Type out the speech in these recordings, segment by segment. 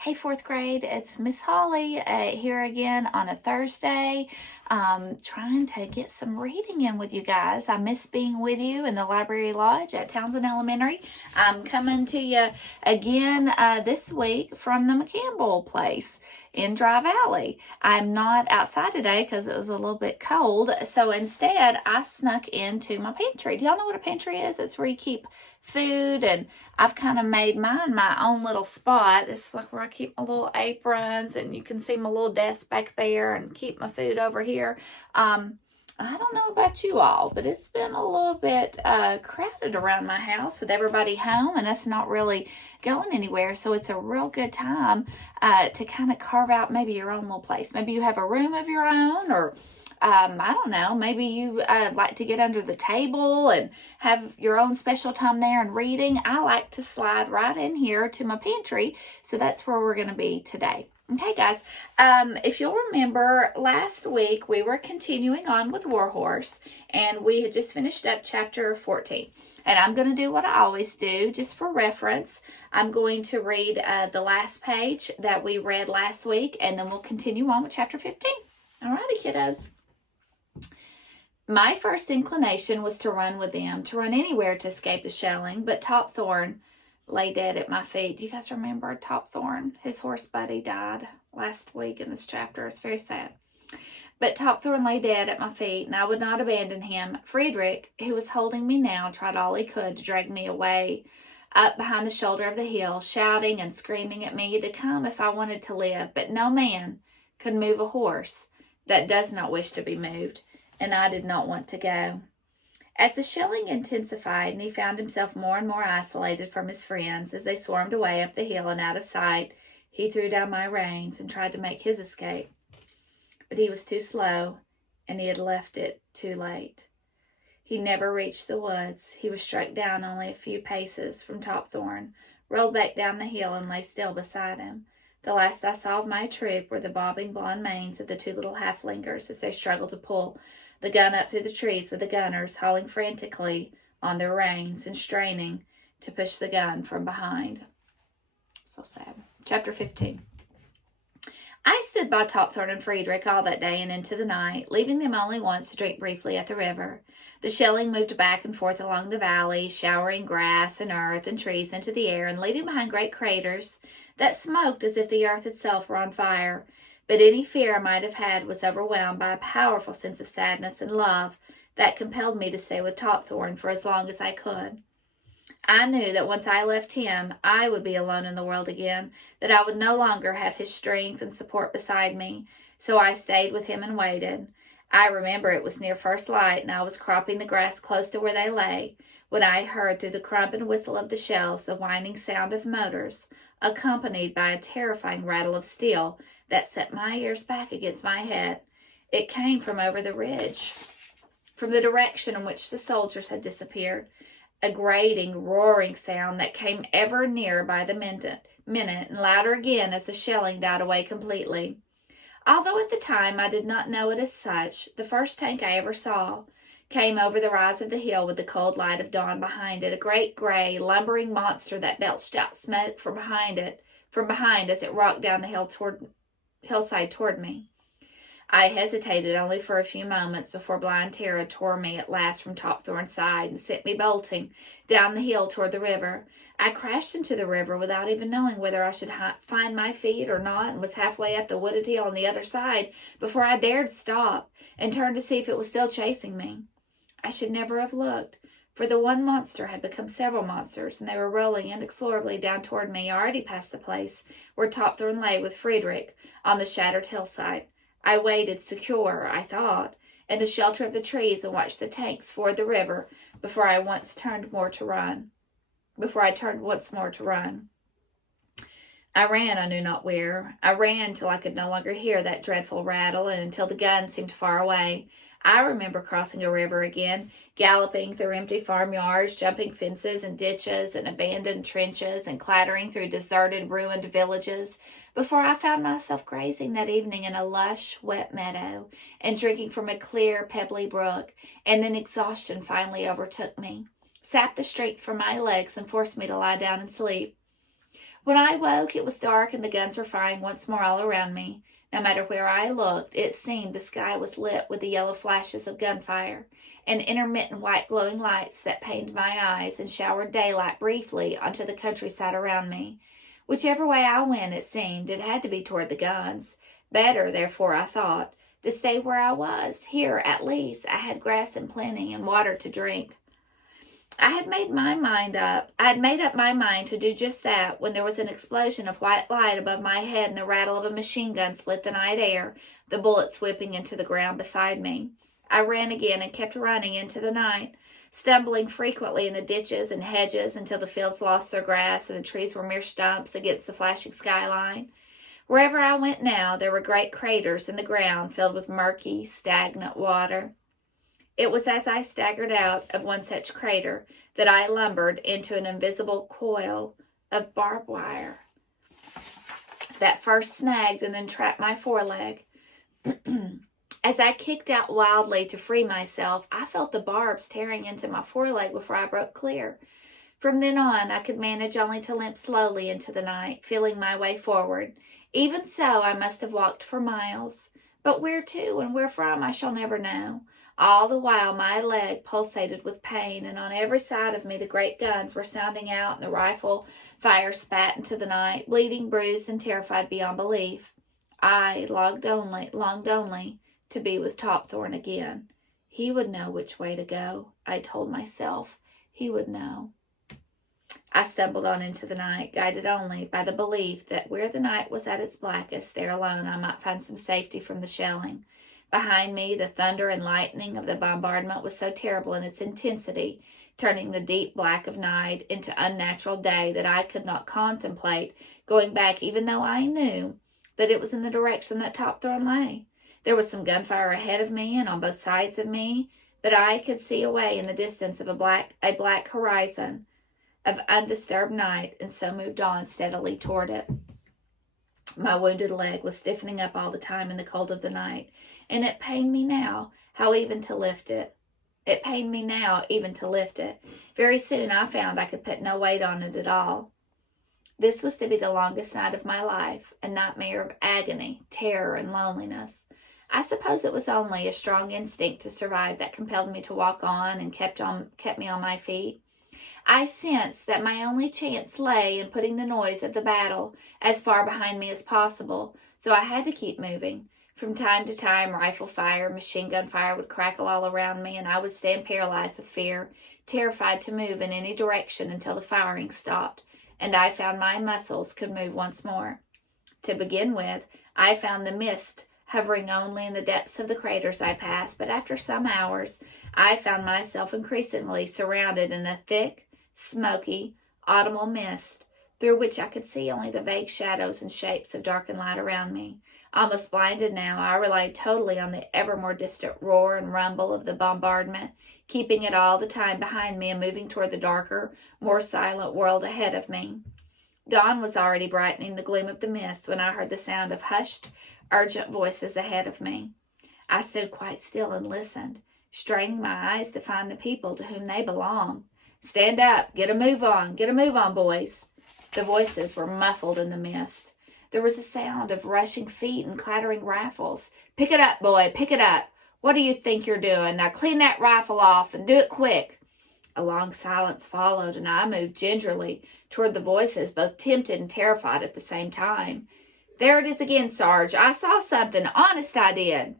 Hey, fourth grade, it's Miss Holly here again on a Thursday, trying to get some reading in with you guys. I miss being with you in the Library Lodge at Townsend Elementary. I'm coming to you again this week from the McCampbell place in Dry Valley. I'm not outside today because it was a little bit cold, so instead I snuck into my pantry. Do y'all know what a pantry is? It's where you keep food, and I've kind of made mine my own little spot. It's like where I keep my little aprons, and you can see my little desk back there, and keep my food over here. I don't know about you all, but it's been a little bit crowded around my house with everybody home and us not really going anywhere. So it's a real good time to kind of carve out maybe your own little place. Maybe you have a room of your own, or I don't know, maybe you like to get under the table and have your own special time there and reading. I like to slide right in here to my pantry, so that's where we're going to be today. Okay, guys, if you'll remember, last week we were continuing on with Warhorse, and we had just finished up chapter 14. And I'm going to do what I always do, just for reference. I'm going to read the last page that we read last week, and then we'll continue on with chapter 15. All righty, kiddos. My first inclination was to run with them, to run anywhere to escape the shelling, but Topthorn lay dead at my feet. Do you guys remember Topthorn? His horse buddy died last week in this chapter. It's very sad. But Topthorn lay dead at my feet, and I would not abandon him. Friedrich, who was holding me now, tried all he could to drag me away up behind the shoulder of the hill, shouting and screaming at me to come if I wanted to live. But no man could move a horse that does not wish to be moved, and I did not want to go. As the shelling intensified and he found himself more and more isolated from his friends as they swarmed away up the hill and out of sight, he threw down my reins and tried to make his escape. But he was too slow, and he had left it too late. He never reached the woods. He was struck down only a few paces from Topthorn, rolled back down the hill, and lay still beside him. The last I saw of my troop were the bobbing blonde manes of the two little halflingers as they struggled to pull the gun up through the trees with the gunners hauling frantically on their reins and straining to push the gun from behind. So sad. Chapter 15. I stood by Topthorn and Friedrich all that day and into the night, leaving them only once to drink briefly at the river. The shelling moved back and forth along the valley, showering grass and earth and trees into the air and leaving behind great craters that smoked as if the earth itself were on fire. But any fear I might have had was overwhelmed by a powerful sense of sadness and love that compelled me to stay with Topthorn for as long as I could. I knew that once I left him, I would be alone in the world again, that I would no longer have his strength and support beside me, so I stayed with him and waited. I remember it was near first light, and I was cropping the grass close to where they lay, when I heard through the crump and whistle of the shells the whining sound of motors, accompanied by a terrifying rattle of steel that set my ears back against my head. It came from over the ridge, from the direction in which the soldiers had disappeared, a grating, roaring sound that came ever nearer by the minute, and louder again as the shelling died away completely. Although at the time I did not know it as such, the first tank I ever saw came over the rise of the hill with the cold light of dawn behind it, a great gray, lumbering monster that belched out smoke from behind as it rocked down the hillside toward me. I hesitated only for a few moments before blind terror tore me at last from Topthorn's side and sent me bolting down the hill toward the river. I crashed into the river without even knowing whether I should find my feet or not, and was halfway up the wooded hill on the other side before I dared stop and turn to see if it was still chasing me. I should never have looked, for the one monster had become several monsters, and they were rolling inexorably down toward me, already past the place where Topthorn lay with Friedrich on the shattered hillside. I waited, secure, I thought, in the shelter of the trees and watched the tanks ford the river before I turned once more to run. I ran, I knew not where. I ran till I could no longer hear that dreadful rattle, and until the gun seemed far away. I remember crossing a river again, galloping through empty farmyards, jumping fences and ditches and abandoned trenches, and clattering through deserted, ruined villages, before I found myself grazing that evening in a lush, wet meadow, and drinking from a clear, pebbly brook, and then exhaustion finally overtook me, sapped the strength from my legs, and forced me to lie down and sleep. When I woke, it was dark and the guns were firing once more all around me. No matter where I looked, it seemed the sky was lit with the yellow flashes of gunfire and intermittent white glowing lights that pained my eyes and showered daylight briefly onto the countryside around me. Whichever way I went, it seemed, it had to be toward the guns. Better, therefore, I thought, to stay where I was. Here, at least, I had grass in plenty and water to drink. I had made up my mind to do just that when there was an explosion of white light above my head and the rattle of a machine gun split the night air, the bullets whipping into the ground beside me. I ran again and kept running into the night, stumbling frequently in the ditches and hedges until the fields lost their grass and the trees were mere stumps against the flashing skyline. Wherever I went now, there were great craters in the ground filled with murky, stagnant water. It was as I staggered out of one such crater that I lumbered into an invisible coil of barbed wire that first snagged and then trapped my foreleg. As I kicked out wildly to free myself, I felt the barbs tearing into my foreleg before I broke clear. From then on, I could manage only to limp slowly into the night, feeling my way forward. Even so, I must have walked for miles. But where to and where from I shall never know. All the while my leg pulsated with pain, and on every side of me the great guns were sounding out, and the rifle fire spat into the night, bleeding, bruised, and terrified beyond belief. I longed only to be with Topthorne again. He would know which way to go, I told myself. He would know. I stumbled on into the night, guided only by the belief that where the night was at its blackest, there alone I might find some safety from the shelling. Behind me, the thunder and lightning of the bombardment was so terrible in its intensity, turning the deep black of night into unnatural day, that I could not contemplate going back, even though I knew that it was in the direction that Topthorne lay. There was some gunfire ahead of me and on both sides of me, but I could see away in the distance of a black horizon of undisturbed night, and so moved on steadily toward it. My wounded leg was stiffening up all the time in the cold of the night, and it pained me now even to lift it. Very soon I found I could put no weight on it at all. This was to be the longest night of my life, a nightmare of agony, terror, and loneliness. I suppose it was only a strong instinct to survive that compelled me to walk on and kept me on my feet. I sensed that my only chance lay in putting the noise of the battle as far behind me as possible, so I had to keep moving. From time to time, rifle fire, machine gun fire would crackle all around me, and I would stand paralyzed with fear, terrified to move in any direction until the firing stopped, and I found my muscles could move once more. To begin with, I found the mist hovering only in the depths of the craters I passed, but after some hours, I found myself increasingly surrounded in a thick, smoky, autumnal mist, through which I could see only the vague shadows and shapes of darkened light around me. Almost blinded now, I relied totally on the ever more distant roar and rumble of the bombardment, keeping it all the time behind me and moving toward the darker, more silent world ahead of me. Dawn was already brightening the gloom of the mist when I heard the sound of hushed, urgent voices ahead of me. I stood quite still and listened, straining my eyes to find the people to whom they belonged. "Stand up, get a move on, boys." The voices were muffled in the mist. There was a sound of rushing feet and clattering rifles. "Pick it up, boy, pick it up. What do you think you're doing? Now clean that rifle off and do it quick." A long silence followed, and I moved gingerly toward the voices, both tempted and terrified at the same time. "There it is again, Sarge. I saw something. Honest, I did."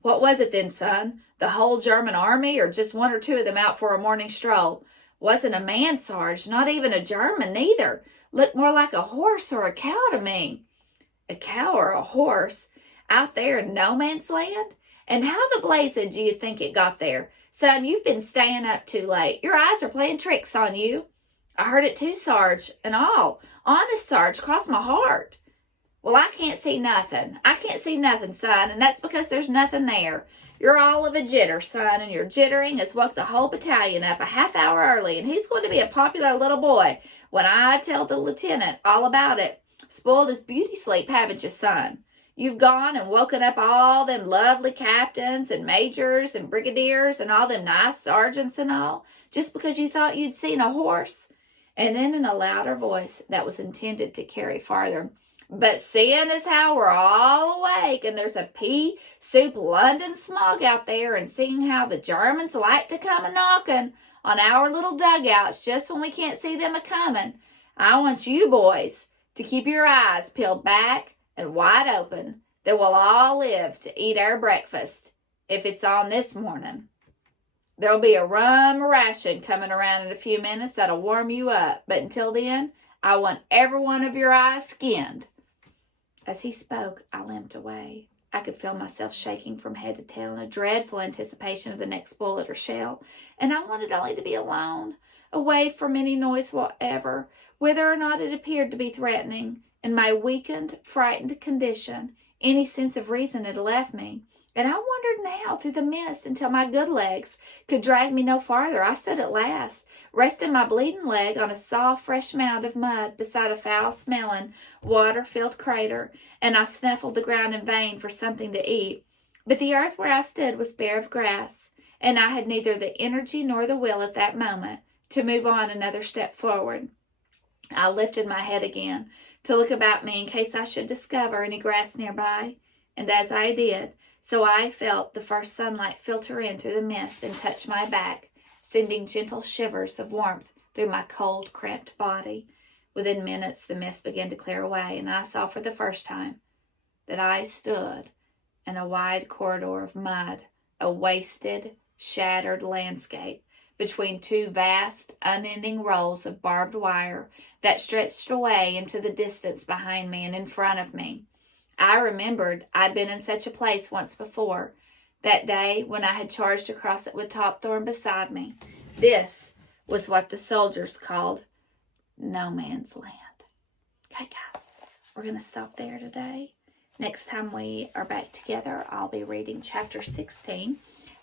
"What was it then, son? The whole German army, or just one or two of them out for a morning stroll?" "Wasn't a man, Sarge. Not even a German, neither. Looked more like a horse or a cow to me." "A cow or a horse? Out there in no man's land? And how the blazes do you think it got there? Son, you've been staying up too late. Your eyes are playing tricks on you." "I heard it too, Sarge, and all. Honest, Sarge, cross my heart." "Well, I can't see nothing. Son, and that's because there's nothing there. You're all of a jitter, son, and your jittering has woke the whole battalion up a half hour early, and he's going to be a popular little boy when I tell the lieutenant all about it. Spoiled his beauty sleep, haven't you, son? You've gone and woken up all them lovely captains and majors and brigadiers and all them nice sergeants and all, just because you thought you'd seen a horse. And then in a louder voice that was intended to carry farther, but seeing as how we're all awake and there's a pea soup London smog out there, and seeing how the Germans like to come a-knocking on our little dugouts just when we can't see them a-coming, I want you boys to keep your eyes peeled back and wide open, that we'll all live to eat our breakfast if it's on this morning. There'll be a rum ration coming around in a few minutes that'll warm you up, but until then, I want every one of your eyes skinned." As he spoke, I limped away. I could feel myself shaking from head to tail in a dreadful anticipation of the next bullet or shell, and I wanted only to be alone, away from any noise whatever, whether or not it appeared to be threatening. In my weakened, frightened condition, any sense of reason had left me, and I wandered now through the mist until my good legs could drag me no farther. I stood at last, resting my bleeding leg on a soft, fresh mound of mud beside a foul-smelling, water-filled crater, and I snuffled the ground in vain for something to eat. But the earth where I stood was bare of grass, and I had neither the energy nor the will at that moment to move on another step forward. I lifted my head again to look about me in case I should discover any grass nearby, and as I did, so I felt the first sunlight filter in through the mist and touch my back, sending gentle shivers of warmth through my cold, cramped body. Within minutes, the mist began to clear away, and I saw for the first time that I stood in a wide corridor of mud, a wasted, shattered landscape between two vast, unending rolls of barbed wire that stretched away into the distance behind me and in front of me. I remembered I'd been in such a place once before, that day when I had charged across it with Topthorn beside me. This was what the soldiers called no man's land. Okay, guys, we're going to stop there today. Next time we are back together, I'll be reading chapter 16.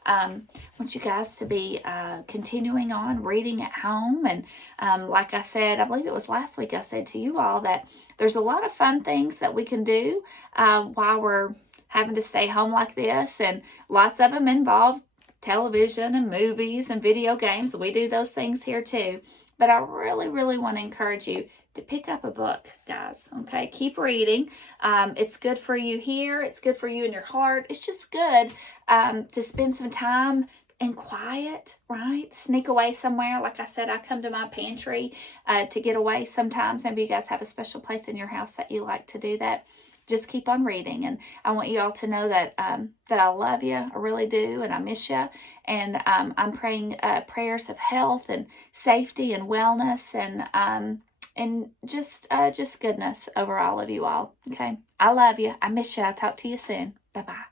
I want you guys to be continuing on reading at home. And like I said, I believe it was last week I said to you all that there's a lot of fun things that we can do while we're having to stay home like this. And lots of them involve television and movies and video games. We do those things here too. But I really, really want to encourage you to pick up a book, guys. Okay, keep reading. It's good for you here. It's good for you in your heart. It's just good to spend some time in quiet, right? Sneak away somewhere. Like I said, I come to my pantry to get away sometimes. Maybe you guys have a special place in your house that you like to do that. Just keep on reading, and I want you all to know that that I love you. I really do, and I miss you. And I'm praying prayers of health and safety and wellness and just goodness over all of you all. Okay, I love you. I miss you. I'll talk to you soon. Bye bye.